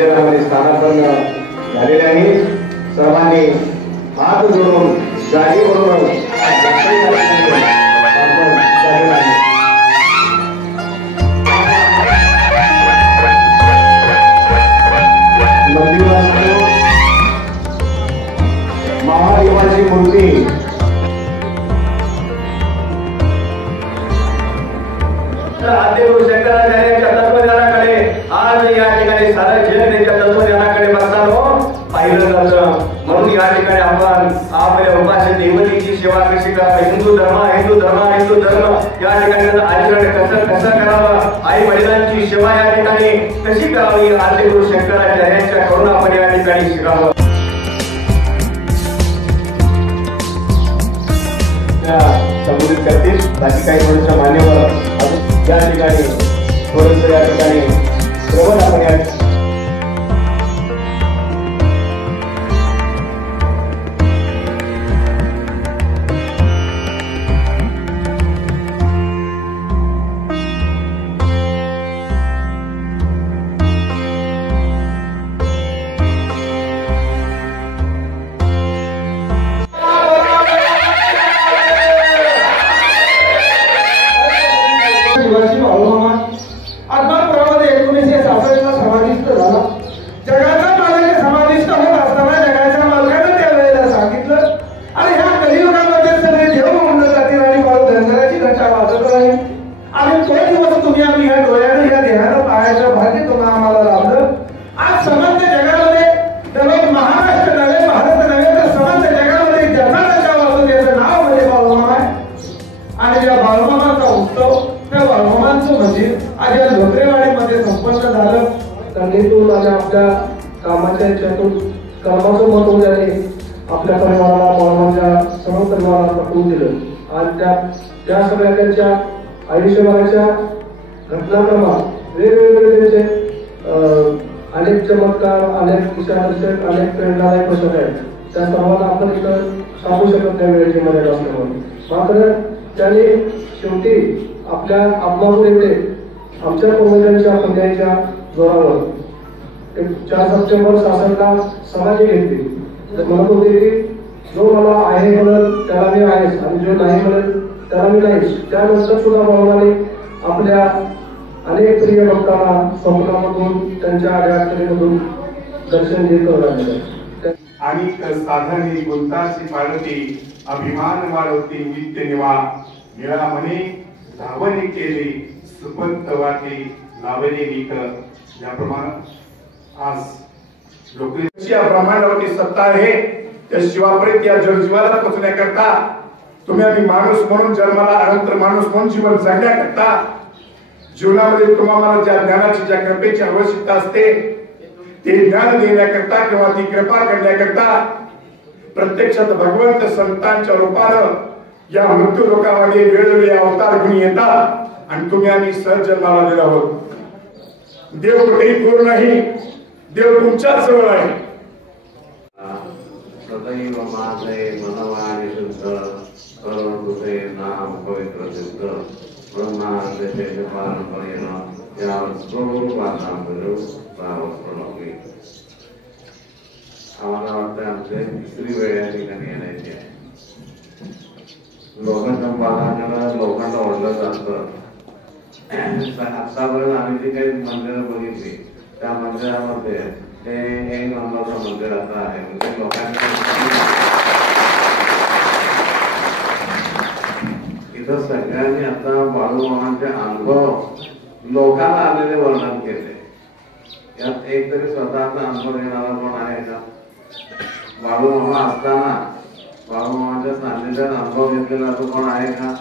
संमेलनामध्ये स्थानापन्न झालेले आहे. सर्वांनी हात जोडून जागी म्हणून महादेवाची मूर्ती आदिगुरु शंकराचार्यांच्या तत्वज्ञानाकडे आज या ठिकाणी सारा जग त्यांच्या तत्वज्ञानाकडे बघताना पाहिलं जातं. म्हणून या ठिकाणी आपण आपल्या उपास्य देवतेची सेवा कशी करावी, हिंदू धर्म या ठिकाणी आचरण कसं करावं, आई वडिलांची सेवा या ठिकाणी कशी करावी, आदिगुरु शंकराचार्यांच्या करून आपण या ठिकाणी शिकावं. संबोधित करतील बाकी काही थोडंसं मान्यवर या ठिकाणी थोडंसं या ठिकाणी प्रबळ आपण या आपल्या कामाच्या कर्माचं महत्व त्याने आपल्या परिवाराला बाळमाच्या सर्व परिवाराला पटवून दिलं आणि त्या सगळ्या त्यांच्या आयुष्यभराच्या घटनाक्रमात वेगवेगळे त्यांचे अनेक चमत्कार, अनेक दिशादर्शक, अनेक प्रेरणादायक प्रसंग आहेत. त्या सर्वांना आपण इथं सांगू शकत नाही वेळेची मर्यादा असल्यामुळे. मात्र त्याने शेवटी आपल्या आत्मावर येते आमच्या पूर्वजांच्या पुण्याच्या जोरावर 4 सप्टेंबर 66 समाधी घेतली. म्हणत होते की जो मला आहे म्हणत त्याला मी आहेच आणि जो नाही म्हणत त्याला मी नाहीच. त्यानंतर सुद्धा बाबाने आपल्या अनेक प्रिय भक्तांना स्वप्नामधून त्यांच्या अडचणीमधून दर्शन देत राहिले. आणि साधने गुंताची पाळती अभिमान वाढवती नित्य निवा निळा म्हणे धावणे केली सुपंत वाटी लावणे निक. याप्रमाणे आज लोकांची या ब्रह्मांडावरती सत्ता आहे त्या शिवापर्यंत या जगजीवाला पोचण्याकरता तुम्ही आम्ही माणूस म्हणून जन्माला अनंत माणूस म्हणून जीवन जगण्याकरता जीवनामध्ये तुम्हाला ज्या ज्ञानाची ज्या कृपेची आवश्यकता असते ते ज्ञान देण्याकरता किंवा ती कृपा करण्याकरता प्रत्यक्षात भगवंत संतांच्या रूपानं या मृत्यू लोकांमध्ये वेळोवेळी अवतार घेऊन येतात आणि तुम्ही आम्ही सहज जन्माला दिला आहोत. देव कुठेही दूर नाही, देव तुमच्या जवळ आहे. सदैव माझे मनवाणी शुद्ध करून तुझे नाम पवित्र सिद्ध ब्रह्मांडे पारंपरेण या स्वरूपासांबरो प्रावस्त्रलोकी. आम्हाला वाटतं आमचे तिसरी वेळ या ठिकाणी येण्याची आहे. लोकसंपादनाकडे लोकांना ओढलं जातं. आतापर्यंत आम्ही जी काही मंदिरं बघितली त्या मंदिरामध्ये हे एक नंबरचं मंदिर असं आहे. म्हणजे लोकांनी इथं सगळ्यांनी आता बाळूमामांचे अनुभव लोकांना आलेले वर्णन केले. यात एक तरी स्वतःचा अनुभव येणारा कोण आहे का? बाळूमामा असताना बाळूमामाच्या सान्निध्यात अनुभव घेतलेला तो कोण आहे का?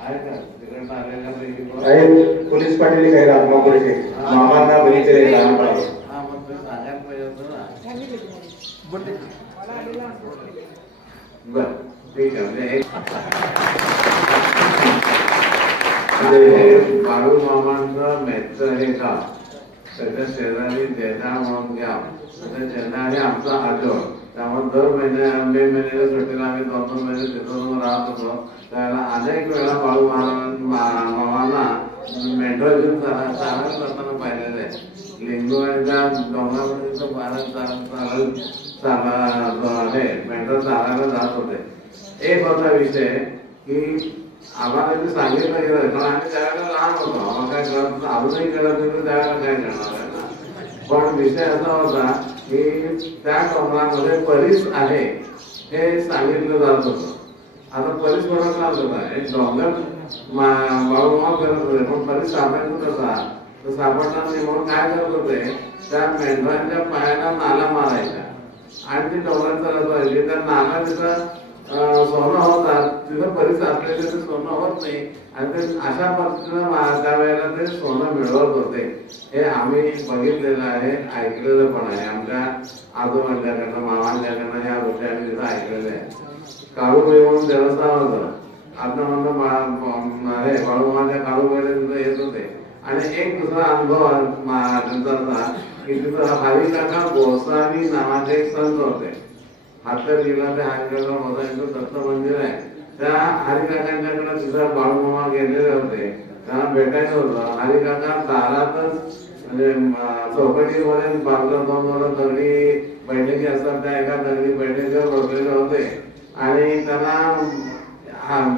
आहे का? तिकडे आलेल्या पोलीस पाटील काही राजमापुरीचे मामांना बघितले लहानपणी. हा मग ते सांगायला पाहिजे होतं ना. बर ठीक आहे. म्हणजे बाळूमामांचं मेचं हे का त्याच्या शेजारी जेठा म्हणून घ्या त्या जेठाने आमचा आठवण. त्यामुळे दर मे महिन्याच्या सुट्टीला आम्ही 2-2 महिने तिथं राहत होतो. त्यावेळेला अनेक वेळा बाळूमामांना मेंढर घेऊन चालत जाताना पाहिलेलं आहे. लिंगोळ्याच्या डोंगरामध्ये मेंढर चालायला जात होते. एक होता विषय की आम्हाला ते सांगितलं गेलं कारण आम्ही त्यावेळेला लहान होतो. आम्हाला काय कळत अजूनही कळत नाही तर त्यावेळेला काय करणार आहे ना. पण विषय असा होता की त्या डोंगरामध्ये परीस आहे हे सांगितलं जात होतं. आता परीस बरोबर होता एक डोंगर बाळूमामा करत होते पण परीस सापडायचं कसा तर सापडणार नाही म्हणून काय करत होते त्या मेंढरांच्या पायाला नाला मारायच्या आणि ते डोंगरात चालत व्हायचे. त्या नाला तिथं सोनं होतात तिथं परीस असलेले ते सोनं होत नाही आणि ते अशा पद्धतीनं त्यावेळेला ते सोनं मिळवत होते. हे आम्ही बघितलेलं आहे, ऐकलेलं पण आहे. आमच्या आजोबांच्याकडनं मामांच्याकडनं ह्या गोष्टी आम्ही तिथं ऐकलेल्या आहे. काळूबाई म्हणून देवस्थान होतं. आता म्हणलं हे बाळूमामाच्या काळूबाईला तिथं येत होते आणि एक दुसरा अनुभव त्यांचा होता की तिथं हरिकाका गोसावी नावाचे एक संत होते. हातल्या जिल्हा ते हरिकाका गोसावींचं दत्त मंदिर आहे. त्या हरिकाकांच्याकडे तिथं बाळूमामा गेलेले होते. त्यांना भेटायचं होतं. हरिकाका दारातच म्हणजे चौकटीमध्ये बाजूला दोन दगडी बैठकी असतात त्या एका दगडी बैठकीवर बसलेले होते आणि त्यांना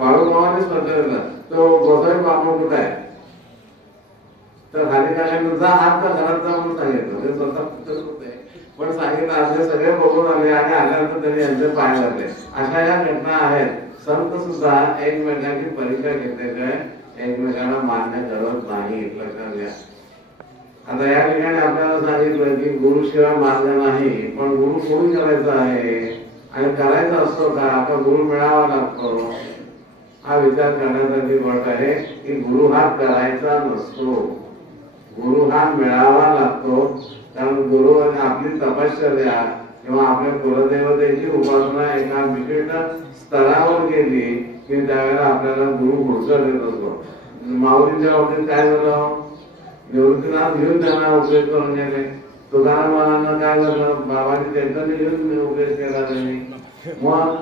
बाळूमामानेच म्हटलं तो गोसावी बाबू कुठे आहे तर हरिकाकांनी जा हात तर घरात जा म्हणून सांगितलं. ते स्वतः पुस्तक होते पण सांगितलं असे सगळे बघून आले आणि आल्यानंतर त्यांनी यांचे पाय धरले. अशा या घटना आहेत. संत सुद्धा एकमेकांची परीक्षा घेतल्याशिवाय एकमेकांना मान्य करत नाही, लक्षात घ्या. आता या ठिकाणी आपल्याला सांगितलं की गुरुशिवाय मार्ग नाही पण गुरु कोण करायचा आहे आणि करायचा असतो का आता गुरु मिळावा लागतो हा विचार करण्यासाठी गोष्ट आहे की गुरु हा करायचा नसतो, गुरु हा मिळावा लागतो. कारण गुरु आपली तपश्चर्या किंवा आपल्या कुलदेवतेची उपासना एका विशिष्ट स्तरावर गेली की त्यावेळेला आपल्याला गुरु पुढचा देत असतो. माऊलींच्या बाबतीत काय झालं निवृत्तीनाथ घेऊन त्यांना उपदेश करून गेले. तुकारामांना काय झालं बाबांनी त्यांचा घेऊन उपदेश केला त्यांनी. मग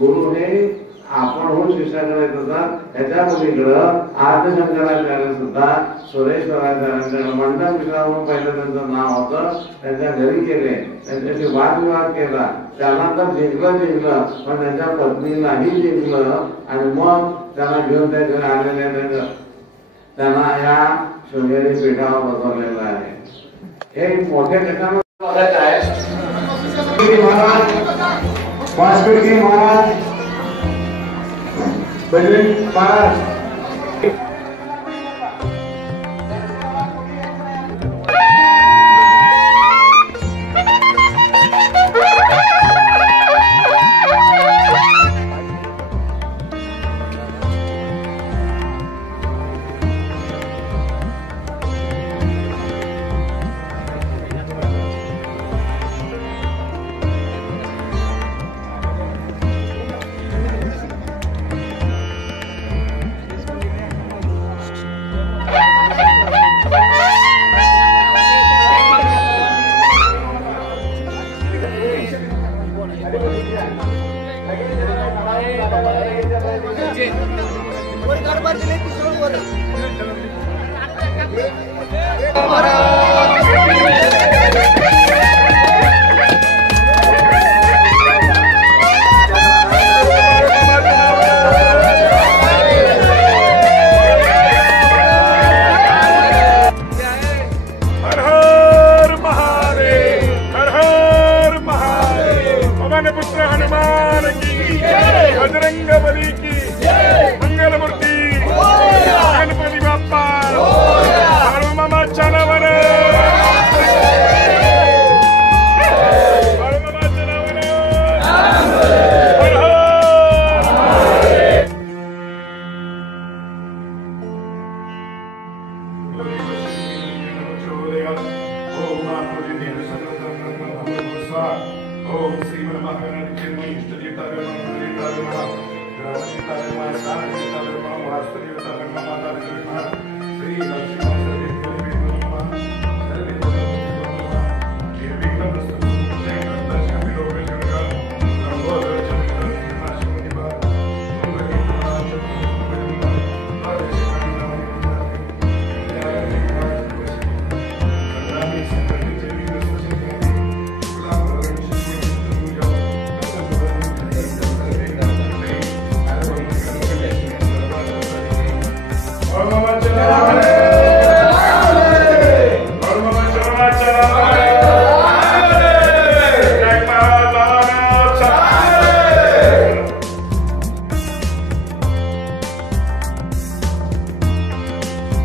गुरु हे आपण होऊन शिष्याकडे येतात. त्याच्या मुलीकडं आर्धशंकराचार्य सुद्धा सुरेश्वराचार्यांकडे मंडळ मिश्रावरून पहिलं त्यांचं नाव होतं. त्यांच्या घरी गेले, त्यांच्याशी वादविवाद केला. त्यांना तर जिंकलं पण त्यांच्या पत्नीलाही जिंकलं आणि मग त्यांना घेऊन त्या घरी आलेल्या त्यांना या शृंगेरी पीठावर बसवलेलं आहे. हे मोठ्या ठिकाणी महाराज वासपेटी महाराज महाराज बाळाच्या